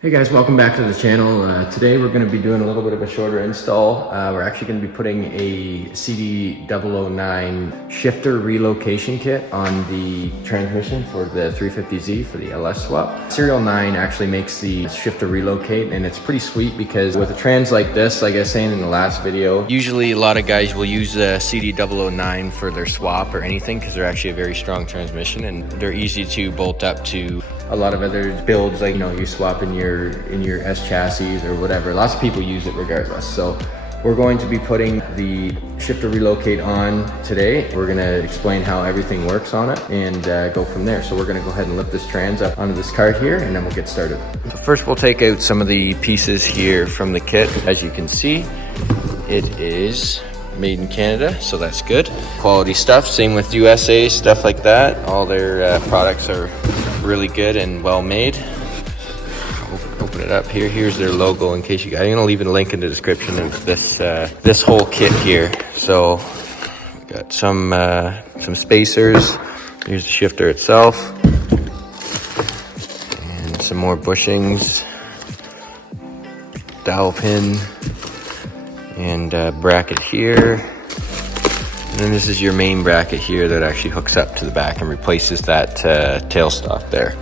Hey guys, welcome back to the channel. Today we're going to be doing a little bit of a shorter install. We're actually going to be putting a CD009 shifter relocation kit on the transmission for the 350Z for the LS swap. SERIALNINE actually makes the shifter relocate, and it's pretty sweet because with a trans like this, like I was saying in the last video, usually a lot of guys will use the CD009 for their swap or anything because they're actually a very strong transmission and they're easy to bolt up to a lot of other builds, like, you know, you swap in your S chassis or whatever. Lots of people use it regardless. So we're going to be putting the shifter relocate on today. We're gonna explain how everything works on it and go from there. So we're gonna go ahead and lift this trans up onto this cart here and then we'll get started. So first we'll take out some of the pieces here from the kit. As you can see, it is made in Canada, so that's good. Quality stuff, same with USA, stuff like that. All their products are really good and well made. Open it up here. Here's their logo in case you guys, I'm gonna leave a link in the description of this whole kit here. So we got some spacers. Here's the shifter itself. And some more bushings. Dowel pin. And bracket here. And then this is your main bracket here that actually hooks up to the back and replaces that tailstock there.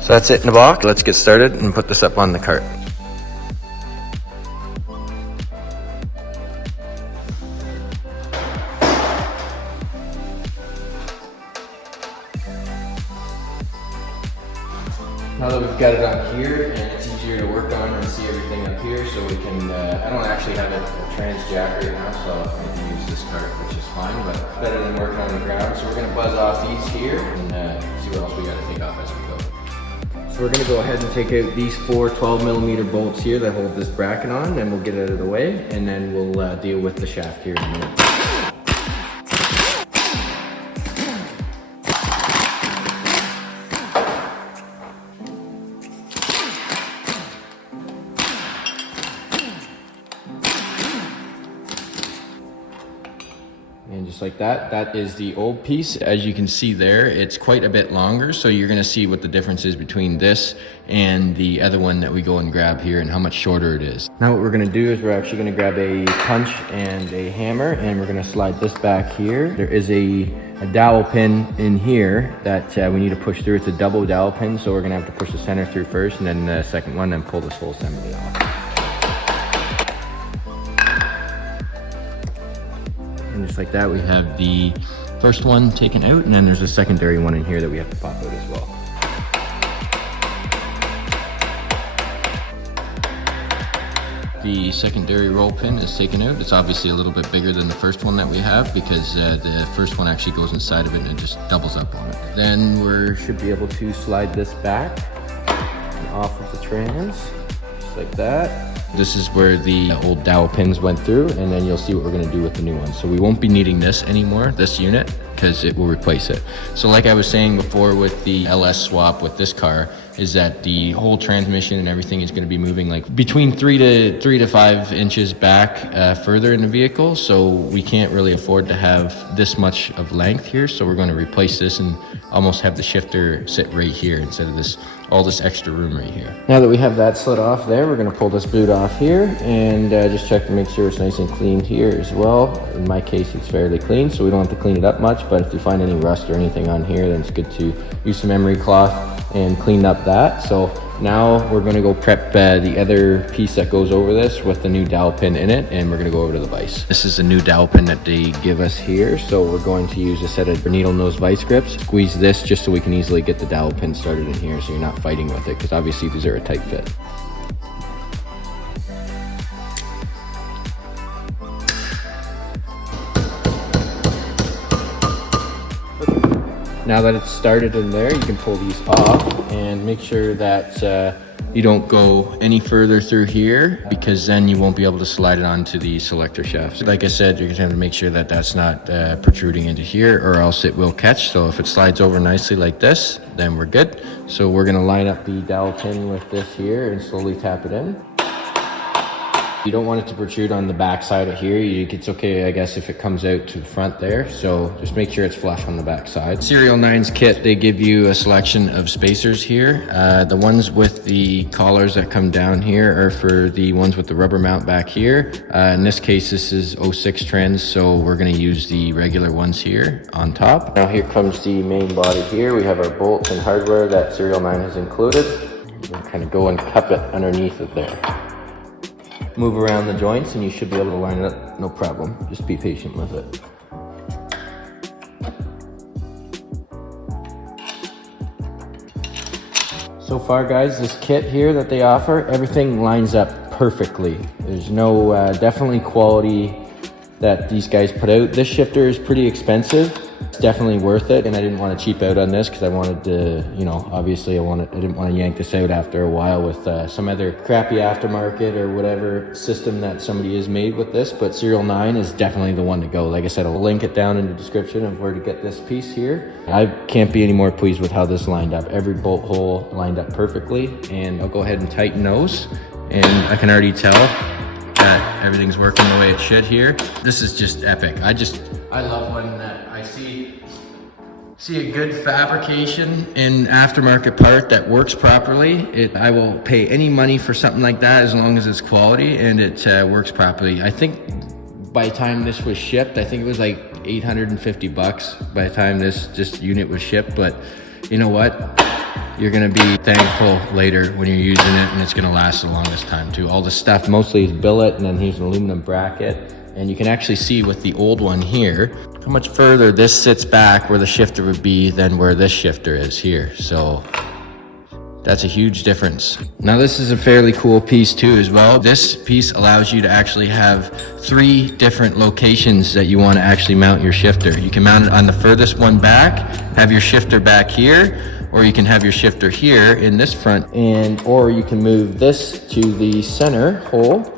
So that's it in the box. Let's get started and put this up on the cart. Now that we've got it on here, and it's easier to work on and see everything up here, so we can, I don't actually have a trans jack right now, so I can use this cart, which is fine, but better than working on the ground. So we're gonna buzz off these here and see what else we gotta take off as we go. So we're gonna go ahead and take out these four 12mm bolts here that hold this bracket on, and we'll get it out of the way, and then we'll deal with the shaft here in a minute. And just like that, that is the old piece. As you can see there, it's quite a bit longer. So you're gonna see what the difference is between this and the other one that we go and grab here and how much shorter it is. Now what we're gonna do is we're actually gonna grab a punch and a hammer and we're gonna slide this back here. There is a dowel pin in here that we need to push through. It's a double dowel pin, so we're gonna have to push the center through first and then the second one and pull this whole assembly off. And just like that, we have the first one taken out, and then there's a secondary one in here that we have to pop out as well. The secondary roll pin is taken out. It's obviously a little bit bigger than the first one that we have because the first one actually goes inside of it and it just doubles up on it. Then we should be able to slide this back and off of the trans, just like that. This is where the old dowel pins went through, and then you'll see what we're gonna do with the new one. So we won't be needing this anymore, this unit, because it will replace it. So like I was saying before with the LS swap with this car, is that the whole transmission and everything is gonna be moving like between 3 to 5 inches back further in the vehicle. So we can't really afford to have this much of length here. So we're gonna replace this and almost have the shifter sit right here instead of all this extra room right here. Now that we have that slid off there, we're gonna pull this boot off here and just check to make sure it's nice and clean here as well. In my case, it's fairly clean, so we don't have to clean it up much, but if you find any rust or anything on here, then it's good to use some emery cloth and clean up that. So now we're gonna go prep the other piece that goes over this with the new dowel pin in it, and we're gonna go over to the vise. This is a new dowel pin that they give us here, so we're going to use a set of needle nose vise grips. Squeeze this just so we can easily get the dowel pin started in here so you're not fighting with it, because obviously these are a tight fit. Now that it's started in there, you can pull these off and make sure that you don't go any further through here, because then you won't be able to slide it onto the selector shaft. So like I said, you're gonna have to make sure that that's not protruding into here, or else it will catch. So if it slides over nicely like this, then we're good. So we're gonna line up the dowel pin with this here and slowly tap it in. You don't want it to protrude on the back side of here. It's okay, I guess, if it comes out to the front there. So just make sure it's flush on the back side. Serial 9's kit, they give you a selection of spacers here. The ones with the collars that come down here are for the ones with the rubber mount back here. In this case, this is 06 trends, so we're gonna use the regular ones here on top. Now here comes the main body here. We have our bolts and hardware that Serial 9 has included. You can kind of go and cup it underneath it there. Move around the joints and you should be able to line it up, no problem. Just be patient with it. So far guys, this kit here that they offer, everything lines up perfectly. There's no definitely quality that these guys put out. This shifter is pretty expensive. It's definitely worth it, and I didn't want to cheap out on this because I wanted to, you know, obviously I didn't want to yank this out after a while with some other crappy aftermarket or whatever system that somebody has made with this. But Serial 9 is definitely the one to go. Like I said, I'll link it down in the description of where to get this piece here. I can't be any more pleased with how this lined up. Every bolt hole lined up perfectly, and I'll go ahead and tighten those, and I can already tell that everything's working the way it should here. This is just epic. I love when I see a good fabrication and aftermarket part that works properly. I will pay any money for something like that as long as it's quality and it works properly. I think by the time this was shipped, I think it was like 850 bucks by the time this unit was shipped. But you know what? You're gonna be thankful later when you're using it, and it's gonna last the longest time too. All the stuff mostly is billet, and then here's an aluminum bracket. And you can actually see with the old one here, how much further this sits back where the shifter would be than where this shifter is here. So that's a huge difference. Now this is a fairly cool piece too as well. This piece allows you to actually have 3 different locations that you want to actually mount your shifter. You can mount it on the furthest one back, have your shifter back here, or you can have your shifter here in this front, or you can move this to the center hole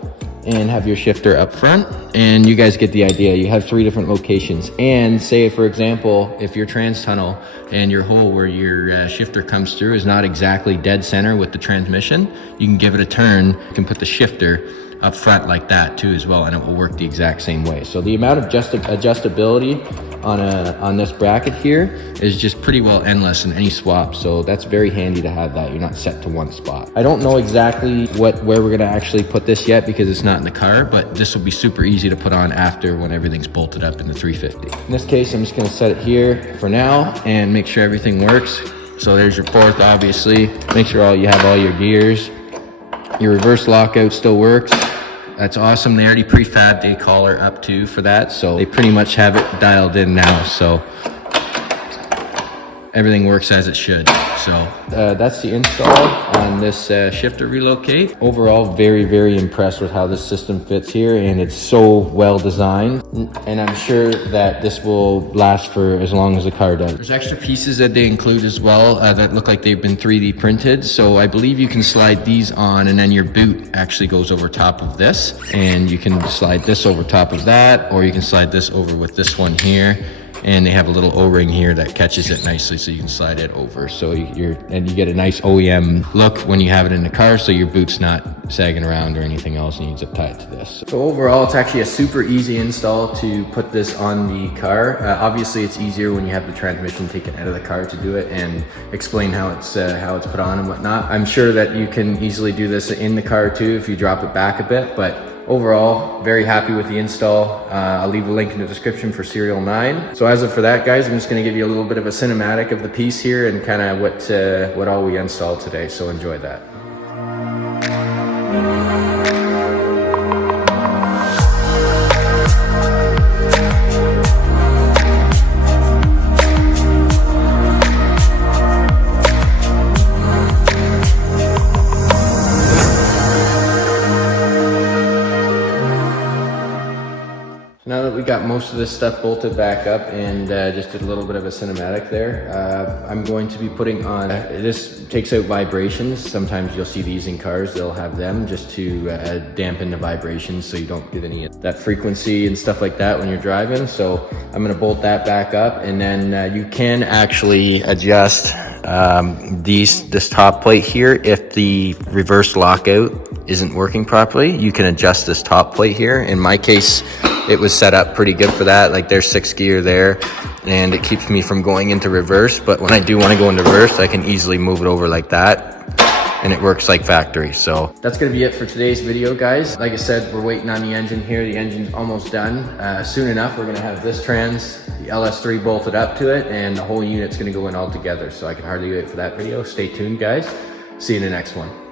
and have your shifter up front, and you guys get the idea. You have 3 different locations. And say, for example, if your trans tunnel and your hole where your shifter comes through is not exactly dead center with the transmission, you can give it a turn. You can put the shifter up front like that too as well, and it will work the exact same way. So the amount of adjustability on this bracket here is just pretty well endless in any swap. So that's very handy to have that. You're not set to one spot. I don't know exactly where we're gonna actually put this yet because it's not in the car, but this will be super easy to put on after when everything's bolted up in the 350. In this case, I'm just gonna set it here for now and make sure everything works. So there's your fourth, obviously. Make sure you have all your gears. Your reverse lockout still works. That's awesome. They already prefabbed a collar up too for that, so they pretty much have it dialed in now. So everything works as it should. So that's the install on this shifter relocate. Overall, very, very impressed with how this system fits here, and it's so well designed. And I'm sure that this will last for as long as the car does. There's extra pieces that they include as well that look like they've been 3D printed. So I believe you can slide these on, and then your boot actually goes over top of this, and you can slide this over top of that, or you can slide this over with this one here. And they have a little O-ring here that catches it nicely, so you can slide it over. So you get a nice OEM look when you have it in the car, so your boot's not sagging around or anything else, and you zip tie it to this. So overall, it's actually a super easy install to put this on the car. Obviously, it's easier when you have the transmission taken out of the car to do it and explain how it's put on and whatnot. I'm sure that you can easily do this in the car too if you drop it back a bit, but overall, very happy with the install. I'll leave a link in the description for Serial 9. So as of for that, guys, I'm just gonna give you a little bit of a cinematic of the piece here and kind of what all we installed today. So enjoy that. Now that we got most of this stuff bolted back up and just did a little bit of a cinematic there, I'm going to be putting on, this takes out vibrations. Sometimes you'll see these in cars, they'll have them just to dampen the vibrations so you don't get any of that frequency and stuff like that when you're driving. So I'm gonna bolt that back up, and then you can actually adjust this top plate here, if the reverse lockout isn't working properly, you can adjust this top plate here. In my case, it was set up pretty good for that. Like there's 6 gear there, and it keeps me from going into reverse. But when I do want to go into reverse, I can easily move it over like that, and it works like factory. So that's gonna be it for today's video, guys. Like I said, we're waiting on the engine here. The engine's almost done. Soon enough, we're gonna have this trans, the LS3 bolted up to it, and the whole unit's gonna go in all together. So I can hardly wait for that video. Stay tuned, guys. See you in the next one.